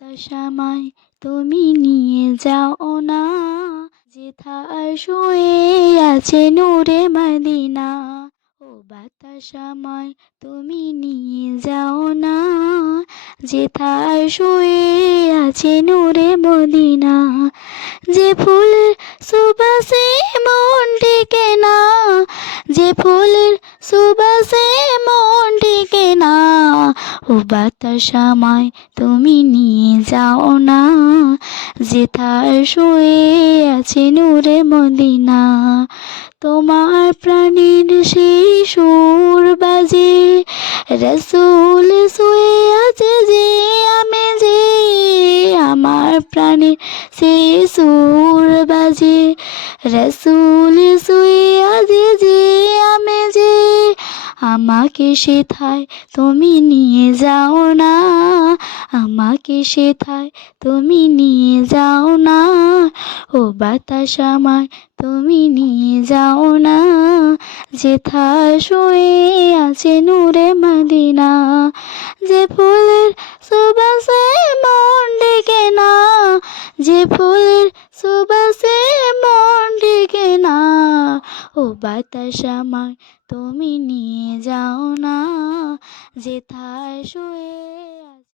বাতাসামায় তুমি নিয়ে যাও না, যেথায় শুয়ে আছে নূরে মদিনা। ও বাতাসামায় তুমি নিয়ে যাও না, যেথায় শুয়ে আছে নূরে মদিনা। যে ফুলের সুবাসে মন টিকে না, যে ফুলের সুবাসে মন টিকে না। ও বাতাসামায় তুমি নিয়ে যাও না, যেথায় শুয়ে আছে নূরে মদিনা। তোমার প্রাণীর সেই সুর বাজে, রসুল শুয়ে আছে যে আমি যে। আমার প্রাণীর সেই সুর বাজে, রসুল শুয়ে আছে যে আমি যে। আমাকে সেথায় তুমি নিয়ে যাও না, আমাকে সেথায় তুমি নিয়ে যাও না। ও বাতাসামায় তুমি নিয়ে যাও না, যেথায় শুয়ে আছে নূরে মদিনা। যে ফুলের সুবাসে মন টিকে না, যে ফুলের সুবাসে মন টিকে না। ও বাতাসামায় তুমি নিয়ে যাও না, যেথায় শুয়ে